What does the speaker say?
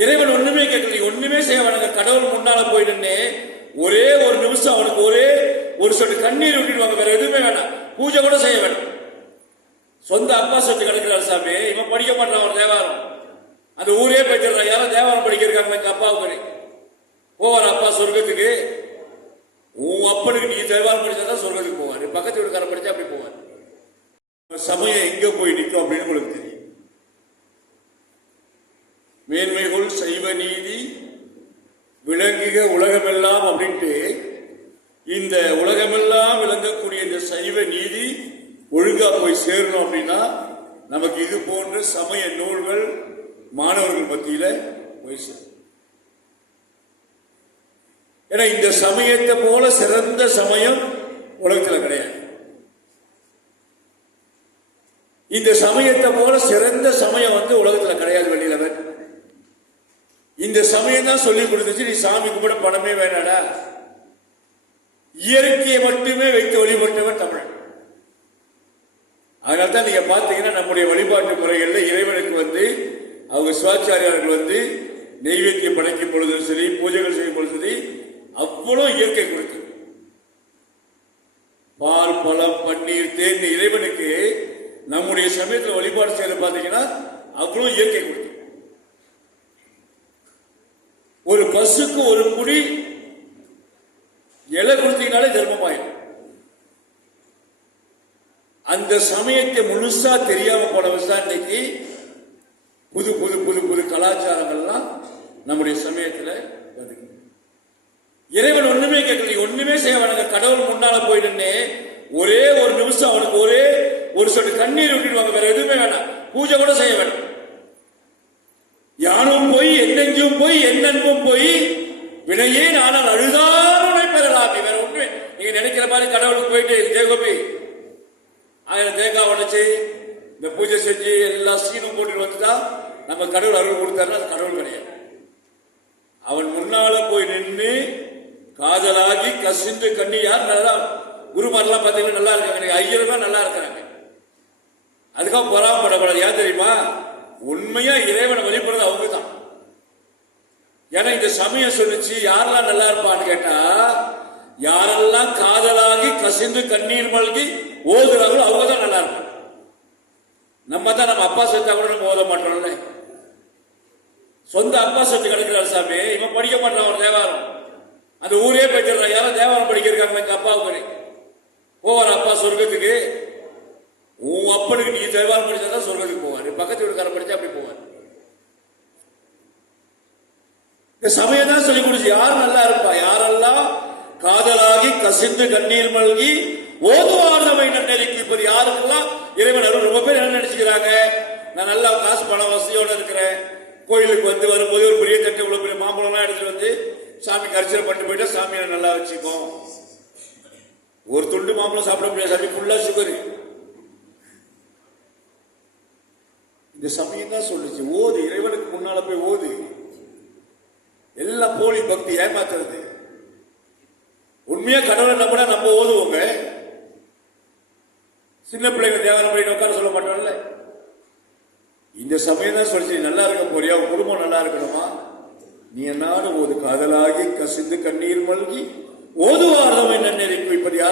இறைவன் ஒண்ணுமே கேட்கல. ஒண்ணுமே செய்ய கடவுள் முன்னால போயிடுன்னு ஒரே ஒரு நிமிஷம் அவனுக்கு ஒரே ஒரு சொட்டு கண்ணீர் விட்டுடுவாங்க வேற எதுவுமே வேணாம். பூஜை கூட செய்ய வேண்டாம் சொந்த அப்பா சொத்து கிடக்கிறார் சாமி. இவன் படிக்க மாட்டான் அவன் தேவாரம். அந்த ஊரே படிக்கிறான் யாரும் தேவாரம் படிக்கிறாங்க எங்க அப்பாவுக்கு போவார் அப்பா சொர்க்கத்துக்கு. உன் அப்பனுக்கு நீ தேவாரம் படிச்சா தான் சொர்க்கத்துக்கு போவார். பக்கத்து வீட்டுக்காரன் படிச்சா அப்படி போவார். சமயம் எங்க போய் நிற்கும் அப்படின்னு உங்களுக்கு தெரியும் மேன்மைகள் விளங்குக உலகமெல்லாம் அப்படின்ட்டு இந்த உலகமெல்லாம் விளங்கக்கூடிய இந்த சைவ நீதி ஒழுங்கா போய் சேரணும் அப்படின்னா நமக்கு இது போன்ற சமய நூல்கள் மாணவர்கள் மத்தியில போய் சேரும். ஏன்னா இந்த சமயத்தை போல சிறந்த சமயம் உலகத்துல கிடையாது. இந்த சமயத்தை போல சிறந்த சமயம் வந்து உலகத்துல கிடையாது வெளியிலவன் இந்த சமயம் தான் சொல்லி கொடுத்துச்சு நீ சாமி கும்பிட பணமே வேணாடா. இயற்கையை மட்டுமே வைத்து வழிபட்டவர் தமிழ் அதனால தான் நீங்க பாத்தீங்கன்னா நம்முடைய வழிபாட்டு முறைகள்ல இறைவனுக்கு வந்து அவங்க சிவாச்சாரியார்கள் வந்து நெய்வேத்தியம் படைக்கும் பொழுதும் சரி பூஜைகள் செய்யும் பொழுதும் சரி அவ்வளவு இயற்கை கொடுத்து. பால் பழம் பன்னீர் தேன் இறைவனுக்கு நம்முடைய சமயத்தில் வழிபாடு செய்யறது பாத்தீங்கன்னா அவ்வளவு இயற்கை கொடுத்து ஒரு பஸ்ஸுக்கு ஒரு குடி இலை கொடுத்தீங்கனாலே தர்மமாயிடும் அந்த சமயத்தை முழுசா தெரியாம போனவங்க தான் இன்னைக்கு புது புது புது புது கலாச்சாரங்கள்லாம் நம்முடைய சமயத்துல வருது. இறைவன் ஒண்ணுமே கேட்கல ஒண்ணுமே செய்ய வேணாங்க. கடவுள் முன்னால போயிடுன்னு ஒரே ஒரு நிமிஷம் அவனுக்கு ஒரே ஒரு சொட்டு கண்ணீர் விட்டுடுவாங்க வேற எதுவுமே வேணாம். பூஜை கூட செய்ய வேண்டாம் யானும் எங்கெங்கும் போய் என்னென்பும் போய் வினையே நானால் அழுதாருனை பெறலாம். வேற ஒன்று நீங்க நினைக்கிற மாதிரி கடவுளுக்கு போயிட்டு ஜெயகோபி ஆயிரம் தேங்காய் உடைச்சு இந்த பூஜை செஞ்சு எல்லா சீனும் போட்டு வந்துட்டா நம்ம கடவுள் அருள் கொடுத்தாருன்னா அது கடவுள் கிடையாது. அவன் முன்னால போய் நின்று காதலாகி கசிந்து கண்ணி யார் நல்லா குருமாரெல்லாம் பார்த்தீங்கன்னா நல்லா இருக்காங்க. ஐயருமே நல்லா இருக்கிறாங்க அதுக்காக பொறாமப்படக்கூடாது. ஏன் தெரியுமா? உண்மையா இறைவனை வழிபடுறது ஏன்னா இந்த சமயம் சொல்லிச்சு யாரெல்லாம் நல்லா இருப்பான்னு கேட்டா யாரெல்லாம் காதலாகி கசிந்து கண்ணீர் மல்கி ஓதுறாங்களோ அவங்க தான் நல்லா இருப்பாங்க. நம்ம தான் நம்ம அப்பா செத்தா கூட நம்ம ஓத மாட்டோம்ல. சொந்த அப்பா செத்து கிடக்கிறார் சாமி இவன் படிக்க மாட்டான் ஒரு தேவாரம். அந்த ஊரே போயிடுறான் யாரும் தேவாரம் படிக்கிறாங்க எங்க அப்பாவுக்கு போவார் அப்பா சொர்க்கத்துக்கு. உன் அப்பனுக்கு நீ தேவாரம் படிச்சா தான் சொர்க்கத்துக்கு போவார். பக்கத்து வீட்டுக்காரன் படிச்சா அப்படி போவார். இந்த சமயம் தான் சொல்லி கொடுச்சு யார் நல்லா இருப்பா? யாரெல்லாம் காதலாகி கசிந்து கண்ணீர் மல்கி ஓதுவார் நம்மை நன்னெறிக்கு இப்போது யாருக்கெல்லாம்? இறைவன் அருள். ரொம்ப பேர் என்ன நினைச்சுக்கிறாங்க? நான் நல்லா காசு பணம் வசதியோட இருக்கிறேன். கோயிலுக்கு வந்து வரும்போது ஒரு பெரிய தட்டு இவ்வளவு பெரிய மாம்பழம்லாம் எடுத்துட்டு வந்து சாமிக்கு அர்ச்சனை பண்ணிட்டு போயிட்டா சாமியை நல்லா வச்சுக்கோம் ஒரு துண்டு மாம்பழம் சாப்பிட முடியாது சாமி. ஃபுல்லா சுகர் இந்த சமயம் தான் சொல்லுச்சு. ஓது. இறைவனுக்கு முன்னால போய் ஓது. போலி பக்தி ஏமாத்துறது. உண்மையா கடவுளை நம்பினா நம்ம ஓதுவோங்க. சின்ன பிள்ளைங்க தேவாரம் பண்ணிட்டு உட்கார சொல்ல மாட்டோம்ல இந்த சமயம் தான் சொல்லிச்சு நல்லா இருக்க போறியா? உன் குடும்பம் நல்லா இருக்கணுமா? நீ என்னாலும் ஓது காதலாகி கசிந்து கண்ணீர் மல்கி ஓதுவார்தம் என்ன நெறிப்பு இப்படி யார்